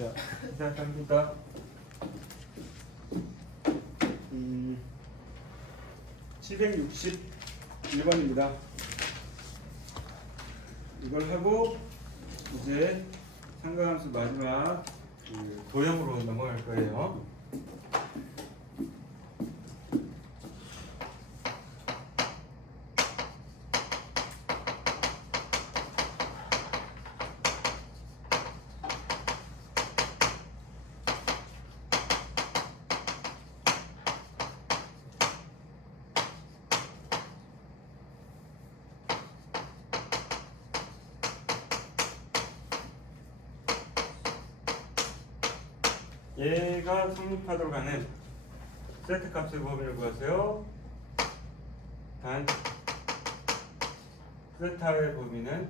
자, 시작합니다. 761번입니다. 이걸 하고 이제 삼각함수 마지막 도형으로 넘어갈 거예요. 얘가 성립하도록 하는 세트 값의 범위를 구하세요. 단 세타의 범위는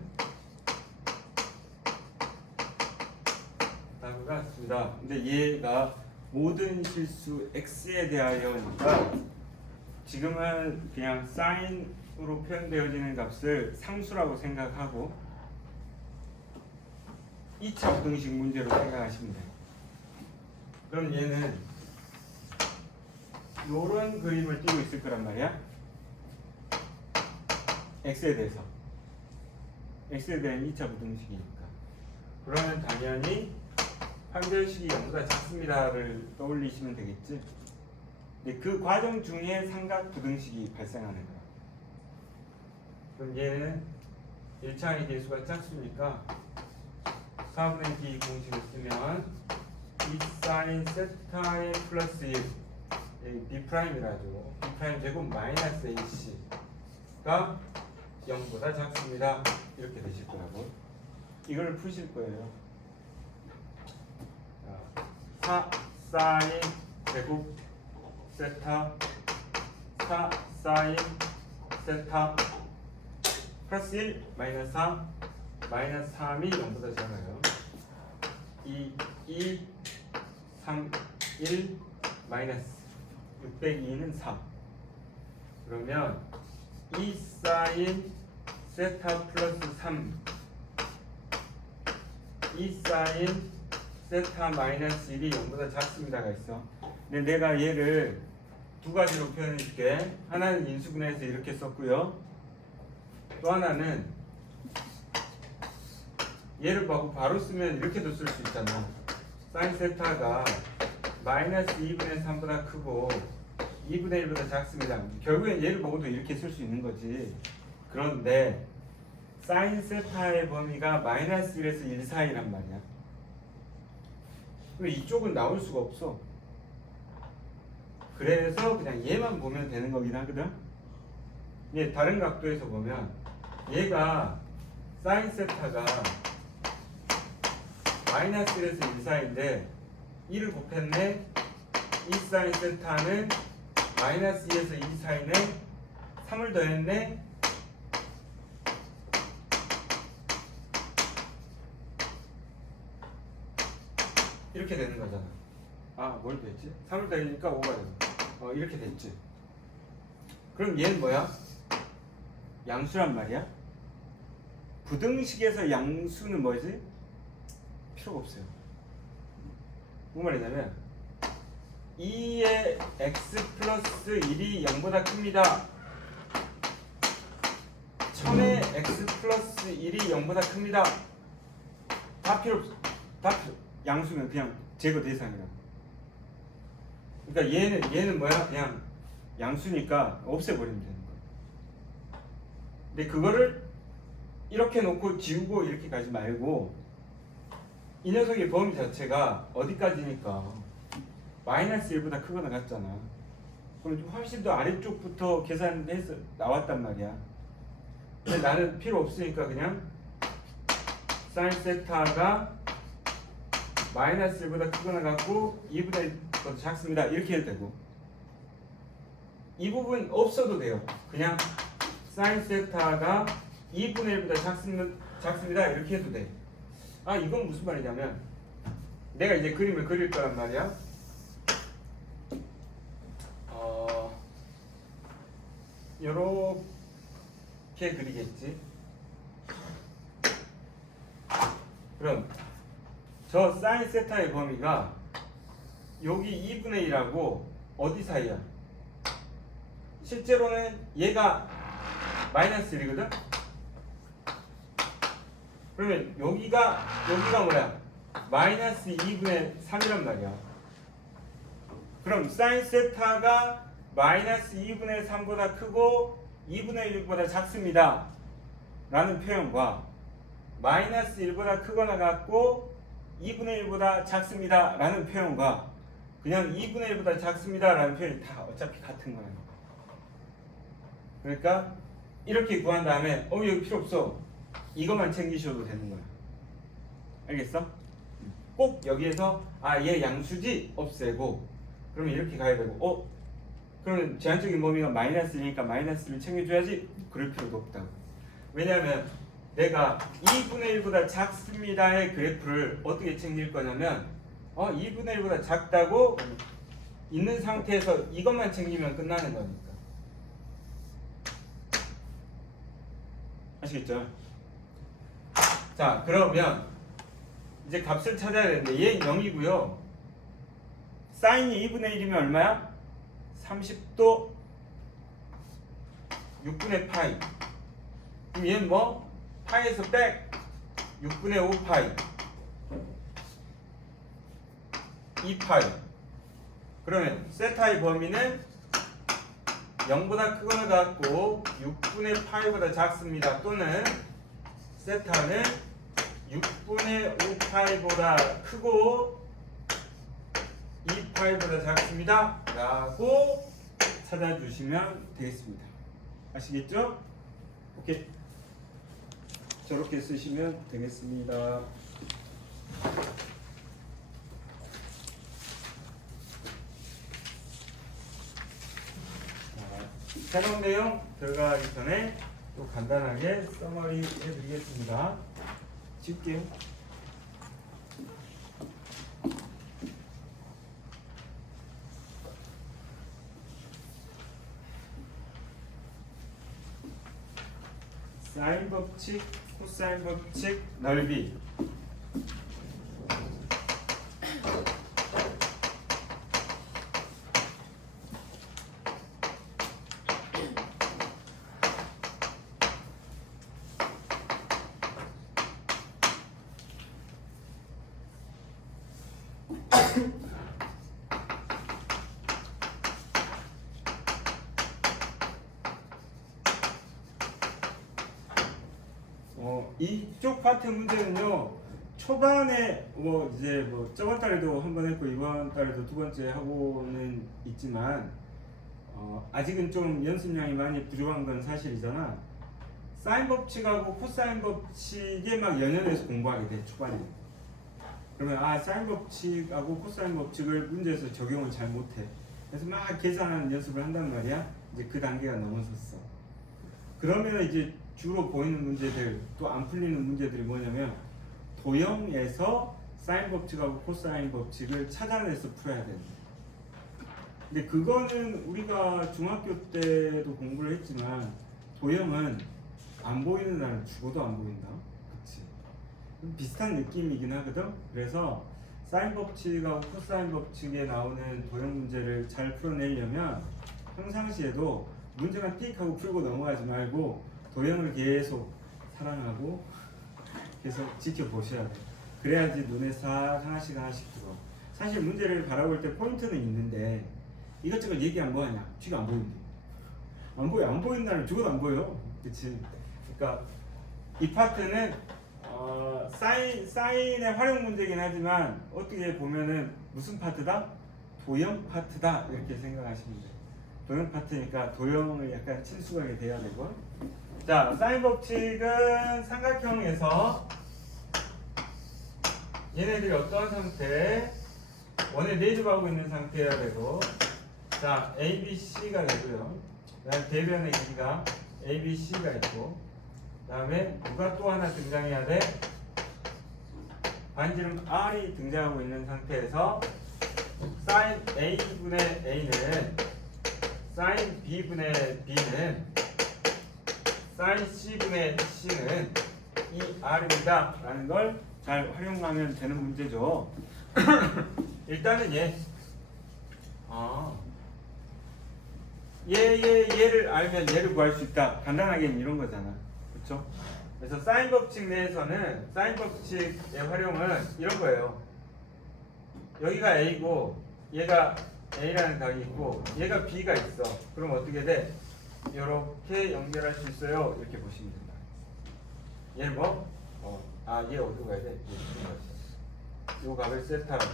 다음과 같습니다. 근데 얘가 모든 실수 x에 대하여니까 지금은 그냥 사인으로 표현되어지는 값을 상수라고 생각하고 2차 부등식 문제로 생각하시면 돼요. 그럼 얘는 요런 그림을 띄고 있을 거란 말이야. x에 대해서 x에 대한 2차 부등식이니까. 그러면 당연히 판별식이 0보다 작습니다를 떠올리시면 되겠지. 근데 그 과정 중에 삼각 부등식이 발생하는 거야. 그럼 얘는 1차의 개수가 작습니까? 4분의 d 공식을 쓰면 이 사인 세타의 플러스 1 B'이라죠. B' 제곱 마이너스 AC가 0보다 작습니다. 이렇게 되실 거라고. 이걸 푸실 거예요. 4 사인 제곱 세타 4 사인 세타 플러스 1 마이너스 4 마이너스 3이 0보다 작아요. 2 3 1 마이너스 6 2는 3. 그러면 2 사인 세타 플러스 3 2 사인 세타 마이너스 1이 0보다 작습니다가 있어. 근데 내가 얘를 두 가지로 표현해 줄게. 하나는 인수분해해서 이렇게 썼고요. 또 하나는 얘를 바로 쓰면 이렇게도 쓸 수 있잖아. 사인 세타가 마이너스 2분의 3보다 크고 2분의 1보다 작습니다. 결국엔 얘를 보고도 이렇게 쓸 수 있는 거지. 그런데 사인 세타의 범위가 마이너스 1에서 1 사이란 말이야. 그럼 이쪽은 나올 수가 없어. 그래서 그냥 얘만 보면 되는 거긴 하거든. 얘 다른 각도에서 보면 얘가 사인 세타가 마이너스 1에서 1 사이인데 1을 곱했네. 2 사인 세타는 마이너스 2에서 2 사이네. 3을 더했네. 이렇게 되는 거잖아. 아, 뭘 됐지? 3을 더하니까 5가 되는. 이렇게 됐지. 그럼 얘는 뭐야? 양수란 말이야? 부등식에서 양수는 뭐지? 필요가 없어요. 무슨 말이냐면 2의 x 플러스 1이 0보다 큽니다. 1000의 x 플러스 1이 0보다 큽니다. 다 필요 없어. 다 양수면 그냥 제거 대상이라. 그러니까 얘는 뭐야? 그냥 양수니까 없애버리면 되는 거야. 근데 그거를 이렇게 놓고 지우고 이렇게 가지 말고 이 녀석의 범위 자체가 어디까지니까 마이너스 1보다 크거나 같잖아. 그럼 훨씬 더 아래쪽부터 계산해서 나왔단 말이야. 근데 나는 필요 없으니까 그냥 사인 세타가 마이너스 1보다 크거나 같고 2분의 1보다 작습니다. 이렇게 해도 되고 이 부분 없어도 돼요. 그냥 사인 세타가 2분의 1보다 작습니다. 이렇게 해도 돼. 아, 이건 무슨 말이냐면 내가 이제 그림을 그릴 거란 말이야. 요렇게 그리겠지. 그럼 저 사인 세타의 범위가 여기 2분의 1하고 어디 사이야? 실제로는 얘가 마이너스 1이거든? 그러면 여기가 뭐야? 마이너스 2분의 3이란 말이야. 그럼 사인 세타가 마이너스 2분의 3보다 크고 2분의 1보다 작습니다 라는 표현과 마이너스 1보다 크거나 같고 2분의 1보다 작습니다 라는 표현과 그냥 2분의 1보다 작습니다 라는 표현이 다 어차피 같은 거예요. 그러니까 이렇게 구한 다음에 여기 필요 없어, 이것만 챙기셔도 되는 거야. 알겠어? 꼭 여기에서 얘 양수지 없애고 그러면 이렇게 가야 되고 그러면 제한적인 범위가 마이너스니까 마이너스를 챙겨줘야지, 그럴 필요도 없다고. 왜냐하면 내가 2분의 1보다 작습니다의 그래프를 어떻게 챙길 거냐면 2분의 1보다 작다고 있는 상태에서 이것만 챙기면 끝나는 거니까. 아시겠죠? 자, 그러면 이제 값을 찾아야 되는데 얘는 0이고요 사인이 2분의 1이면 얼마야? 30도 6분의 파이. 그럼 얘는 뭐? 파이에서 백 6분의 5파이 2파이. 그러면 세타의 범위는 0보다 크거나 같고 6분의 파이보다 작습니다. 또는 세타는 6분의 5파이보다 크고 2파이보다 작습니다 라고 찾아주시면 되겠습니다. 아시겠죠? 오케이, 저렇게 쓰시면 되겠습니다. 새로운 내용 들어가기 전에 또 간단하게 서머리 해드리겠습니다. 쉽게요. 사인 법칙, 코사인 법칙, 넓이. 이쪽 파트 문제는요, 초반에 이제 저번 달에도 한 번 했고 이번 달에도 두 번째 하고는 있지만 아직은 좀 연습량이 많이 부족한 건 사실이잖아. 사인 법칙하고 코사인 법칙에 막 연연해서 공부하게 돼, 초반에. 그러면 사인 법칙하고 코사인 법칙을 문제에서 적용을 잘 못해. 그래서 막 계산하는 연습을 한단 말이야. 이제 그 단계가 넘어섰어. 그러면 이제 주로 보이는 문제들, 또 안 풀리는 문제들이 뭐냐면 도형에서 사인 법칙하고 코사인 법칙을 찾아내서 풀어야 되는. 근데 그거는 우리가 중학교 때도 공부를 했지만 도형은 안 보이는 날은 죽어도 안 보인다. 그치? 비슷한 느낌이긴 하거든. 그래서 사인 법칙하고 코사인 법칙에 나오는 도형 문제를 잘 풀어내려면 평상시에도 문제만 띡 하고 풀고 넘어가지 말고 도형을 계속 사랑하고 계속 지켜보셔야 돼요. 그래야지 눈에 싹 하나씩 들어. 사실 문제를 바라볼 때 포인트는 있는데 이것저것 얘기하면 뭐하냐? 쥐가 안 보인대. 안 보이는 날은 죽어도 안 보여. 그치? 그러니까 이 파트는 사인의 활용 문제긴 하지만 어떻게 보면은 무슨 파트다? 도형 파트다, 이렇게 생각하시면 돼요. 도형 파트니까 도형을 약간 친숙하게 돼야 되고. 자, 사인 법칙은 삼각형에서 얘네들이 어떤 상태, 원에 내집하고 있는 상태여야 되고, 자, ABC가 되고요. 그다음 대변의 길이가 ABC가 있고, 그다음에 누가 또 하나 등장해야 돼? 반지름 R이 등장하고 있는 상태에서 사인 A분의 A는 사인 B분의 B는 사인 C분의 C는 이 R입니다 라는 걸 잘 활용하면 되는 문제죠. 일단은 얘를 알면 얘를 구할 수 있다. 간단하게는 이런 거잖아. 그렇죠? 그래서 사인 법칙 내에서는 사인 법칙의 활용은 이런 거예요. 여기가 A고 얘가 A라는 각이 있고 얘가 B가 있어. 그럼 어떻게 돼? 이렇게 연결할 수 있어요. 이렇게 보시면 된다. 얘는 뭐? 얘 어디로 가야 돼? 요 값을 세타라고.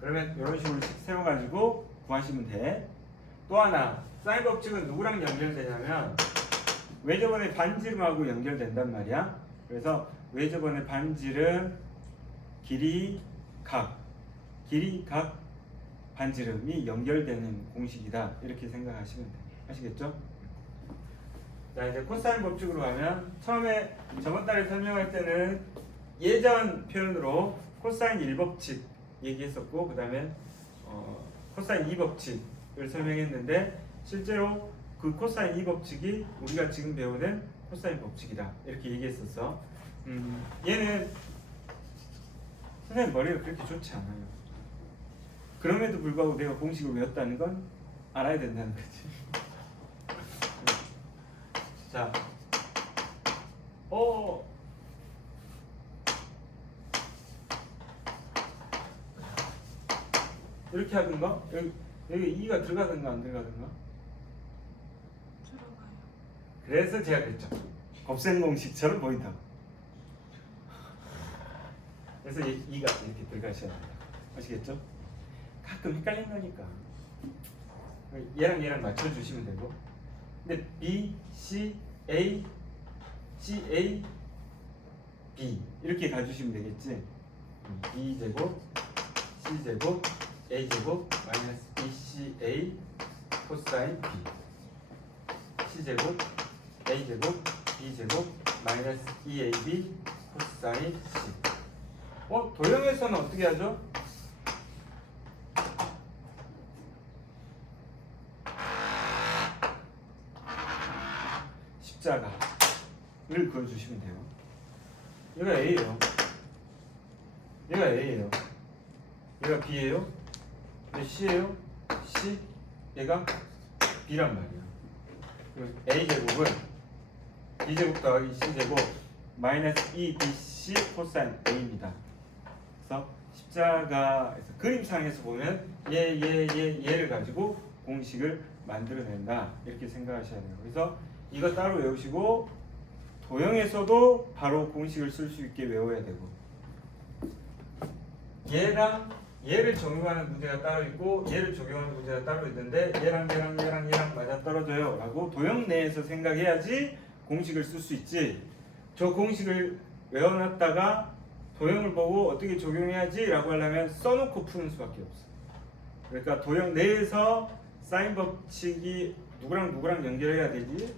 그러면 이런 식으로 세워가지고 구하시면 돼. 또 하나, 사인 법칙은 누구랑 연결되냐면 외접원의 반지름하고 연결된단 말이야. 그래서 외접원의 반지름, 길이, 각 반지름이 연결되는 공식이다. 이렇게 생각하시면 돼. 아시겠죠? 자, 이제 코사인 법칙으로 가면 처음에 저번 달에 설명할 때는 예전 표현으로 코사인 1법칙 얘기했었고 그 다음에 코사인 2법칙을 설명했는데 실제로 그 코사인 2법칙이 우리가 지금 배우는 코사인 법칙이다 이렇게 얘기했었어. 얘는 선생님 머리가 그렇게 좋지 않아요. 그럼에도 불구하고 내가 공식을 외웠다는 건 알아야 된다는 거지. 자, 이렇게 하든가 여기 2가 들어가든가 안 들어가든가. 들어가요. 그래서 제가 그랬죠. 곱셈 공식처럼 보인다고. 그래서 2가 이렇게 들어가셔야 돼요. 아시겠죠? 가끔 헷갈리는 거니까 얘랑 맞춰주시면 되고. 근데 B, C, A, C, A, B 이렇게 가주시면 되겠지. B 제곱, C 제곱, A 제곱 마이너스 BCA 코사인 B, C 제곱, A 제곱, B 제곱 마이너스 EAB 코사인 C. 도형에서는 어떻게 하죠? 십자가를 그어주시면 돼요. 얘가 A예요. 얘가 A예요. 얘가 B예요. 얘 C예요. C. 얘가 B란 말이에요. 그럼 A 제곱은 B 제곱 더하기 C 제곱 마이너스 2BC 코사인 A입니다. 그래서 십자가에서 그림상에서 보면 얘를 가지고 공식을 만들어낸다 이렇게 생각하셔야 돼요. 그래서 이거 따로 외우시고 도형에서도 바로 공식을 쓸 수 있게 외워야 되고 얘를 적용하는 문제가 따로 있고 얘를 적용하는 문제가 따로 있는데 얘랑 맞아떨어져요 라고 도형 내에서 생각해야지 공식을 쓸 수 있지. 저 공식을 외워놨다가 도형을 보고 어떻게 적용해야지 라고 하려면 써놓고 푸는 수밖에 없어. 그러니까 도형 내에서 사인 법칙이 누구랑 연결해야 되지?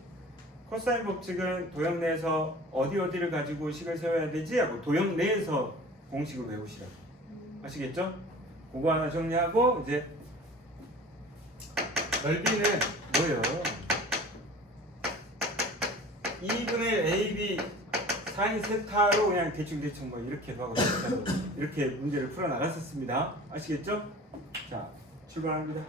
코사인 법칙은 도형 내에서 어디를 가지고 식을 세워야 되지? 하고 도형 내에서 공식을 외우시라고. 아시겠죠? 그거 하나 정리하고 이제 넓이는 뭐예요? 2분의 AB 사인 세타로 그냥 대충 뭐 이렇게 하고 이렇게 문제를 풀어 나갔었습니다. 아시겠죠? 자, 출발합니다.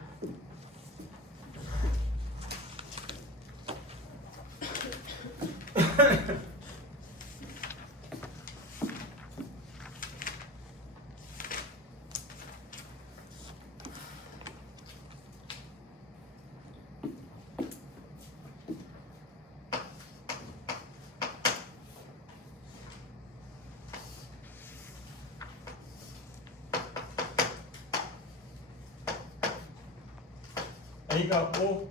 A가 5,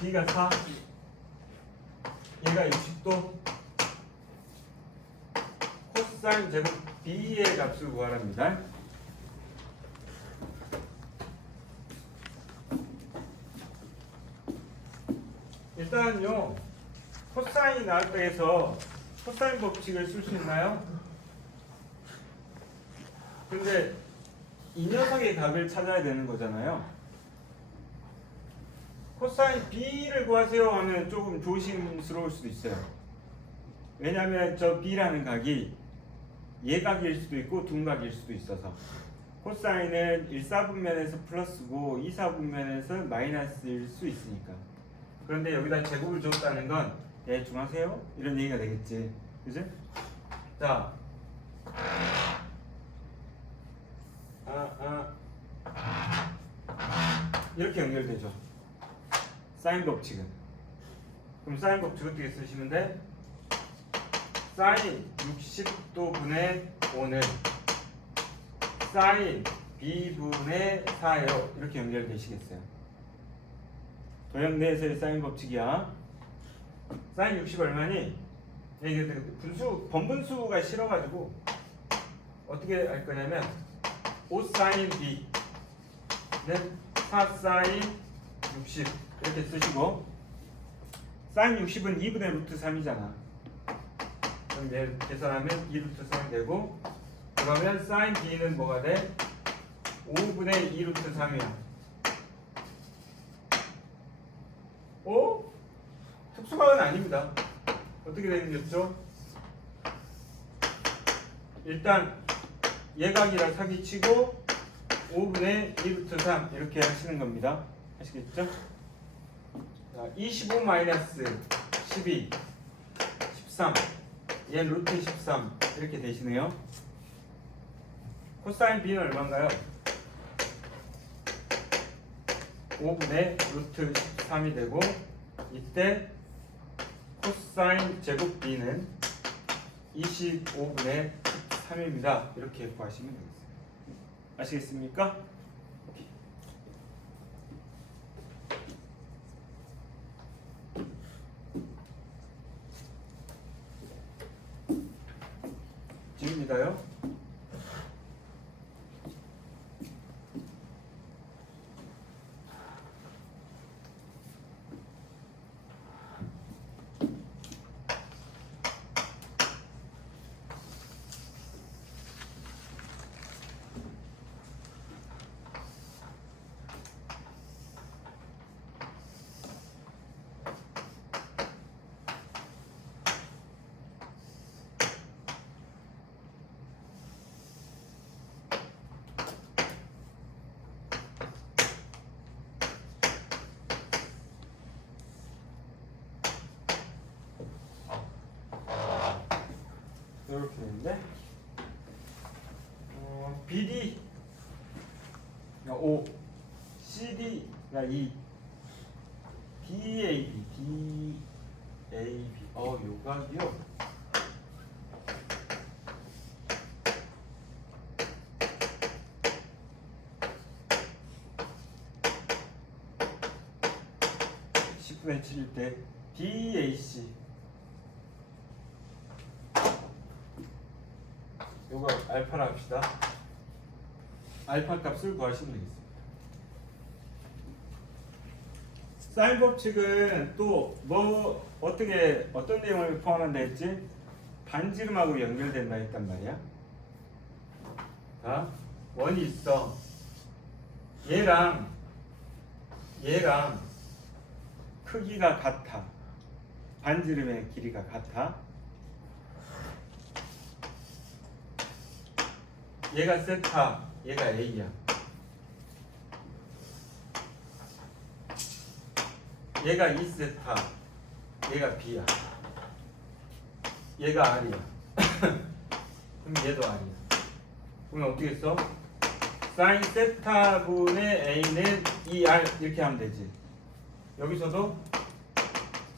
B가 4, 얘가 60도, 코사인 제곱 B의 값을 구하랍니다. 일단은요, 코사인이 나왔다 해서 코사인 법칙을 쓸 수 있나요? 근데 이 녀석의 값을 찾아야 되는 거잖아요. 코사인 B를 구하세요 하면 조금 조심스러울 수도 있어요. 왜냐하면 저 B라는 각이 예각일 수도 있고 둔각일 수도 있어서 코사인은 1사분면에서 플러스고 2사분면에서 마이너스일 수 있으니까. 그런데 여기다 제곱을 줬다는 건 중하세요? 이런 얘기가 되겠지. 그지? 자, 이렇게 연결되죠. 사인 법칙은. 그럼 사인 법칙 어떻게 쓰시면 돼? 사인 60도 분의 5는 사인 B분의 4예요. 이렇게 연결되시겠어요. 도형 내에서의 사인 법칙이야. 사인 60 얼마니? 이게 분수, 번분수가 싫어가지고 어떻게 할 거냐면 5 사인 B는 4 사인 60 이렇게 쓰시고, 사인 60은 2분의 루트 3이잖아. 그럼 얘 계산하면 2 루트 3이 되고, 그러면 사인 B는 뭐가 돼? 5분의 2 루트 3이야. 오? 특수각은 아닙니다. 어떻게 되겠죠? 일단 예각이랑 사기치고 5분의 2 루트 3 이렇게 하시는 겁니다. 아시겠죠? 자, 25 마이너스 12 13 얘 루트 13 이렇게 되시네요. 코사인 B는 얼마인가요? 5분의 루트 13이 되고, 이때 코사인 제곱 B는 25분의 3입니다. 이렇게 구하시면 되겠습니다. 아시겠습니까? 지금입니다요. 이렇게 되는데, BD가 5, CD가 2, DAB, 요각이요. (10분의 7일 때) DAC 요거 알파라 합시다. 알파 값을 구하시면 되겠습니다. 사인 법칙은 또 뭐 어떻게 어떤 내용을 포함한다 했지? 반지름하고 연결된다 했단 말이야. 자, 원이 있어. 얘랑 크기가 같아. 반지름의 길이가 같아. 얘가 세타, 얘가 A야. 얘가 2세타, 얘가 B야. 얘가 R이야. 그럼 얘도 R이야. 그럼 어떻게 써? 사인 세타분의 A는 2R 이렇게 하면 되지. 여기서도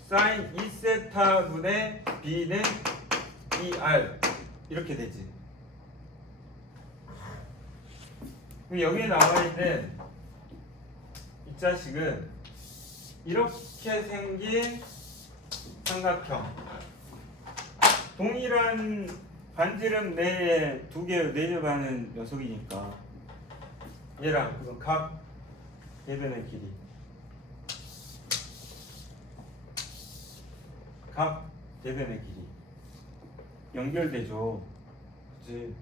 사인 2세타분의 B는 2R 이렇게 되지. 그럼 여기에 나와 있는 이 자식은 이렇게 생긴 삼각형, 동일한 반지름 내에 두 개 내려가는 녀석이니까 얘랑 그럼 각 대변의 길이, 각 대변의 길이 연결되죠. 그치?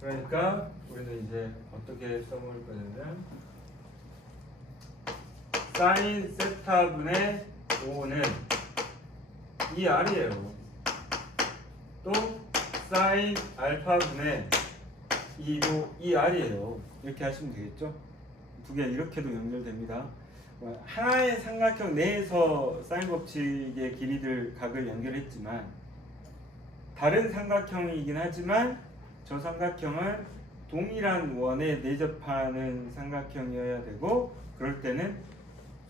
그러니까 우리는 이제 어떻게 써먹을 거냐면 사인 세타분의 5는 2R이에요. 또 사인 알파분의 2로 2R이에요. 이렇게 하시면 되겠죠? 두 개 이렇게도 연결됩니다. 하나의 삼각형 내에서 사인 법칙의 길이들 각을 연결했지만 다른 삼각형이긴 하지만 저 삼각형은 동일한 원에 내접하는 삼각형이어야 되고 그럴 때는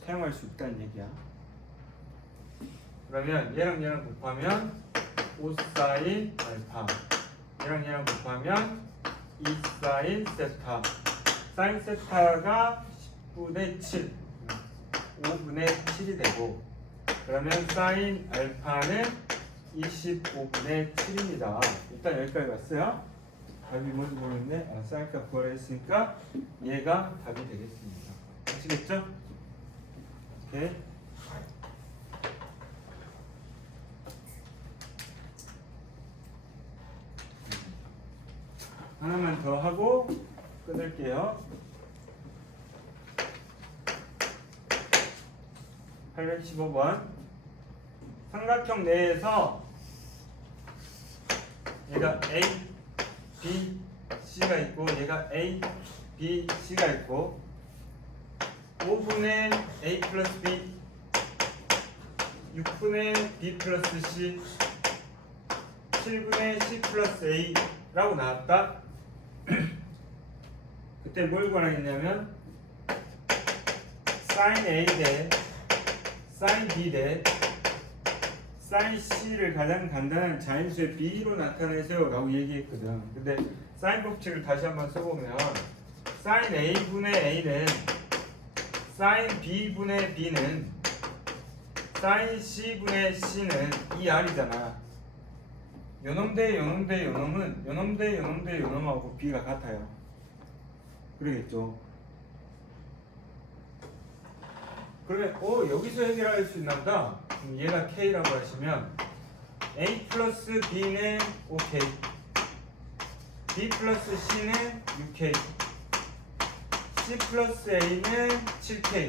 사용할 수 있다는 얘기야. 그러면 얘랑 곱하면 5사인 알파, 얘랑 곱하면 2사인 세타, 사인 세타가 10분의 7, 5분의 7이 되고 그러면 사인 알파는 25분의 7입니다. 일단 여기까지 왔어요. 답이 뭔지 모르겠네. 사인 값 구하라 했으니까 얘가 답이 되겠습니다. 아시겠죠? 오케이. 하나만 더 하고 끊을게요. 815번. 삼각형 내에서 얘가 A, B, C가 있고 얘가 A, B, C가 있고 5분의 A 플러스 B, 6분의 B 플러스 C, 7분의 C 플러스 A라고 나왔다. 그때 뭘 구하라했냐면 sin A 대 sin B 대 sin C를 가장 간단한 자연수의 B로 나타내세요 라고 얘기했거든. 근데 sin 법칙을 다시 한번 써보면 sin A분의 A는 sin B분의 B는 sin C분의 C는 2R이잖아. 요놈 대 요놈 대 요놈은 요놈 대 요놈 대 요놈하고 B가 같아요. 그러겠죠. 그러면 여기서 해결할 수 있나 보다. 그럼 얘가 K라고 하시면 A 플러스 B는 5K, B 플러스 C는 6K, C 플러스 A는 7K.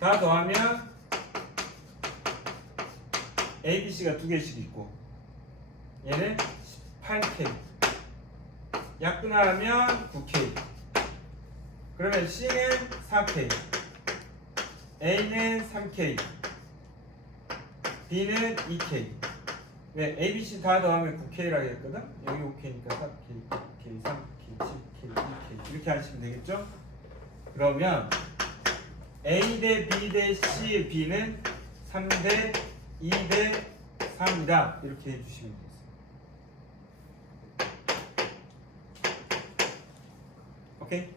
다 더하면 A, B, C가 두 개씩 있고 얘는 8K. 약분하면 9K. 그러면 C는 4K, A는 3K, B는 2K. 네, A, B, C 다 더하면 9K라고 했거든. 여기 5K니까 4K, 9K, 3K, 7K, 2K 이렇게 하시면 되겠죠? 그러면 A 대 B 대 C의 B는 3 대 2 대 3이다. 이렇게 해주시면 되겠습니다. 오케이?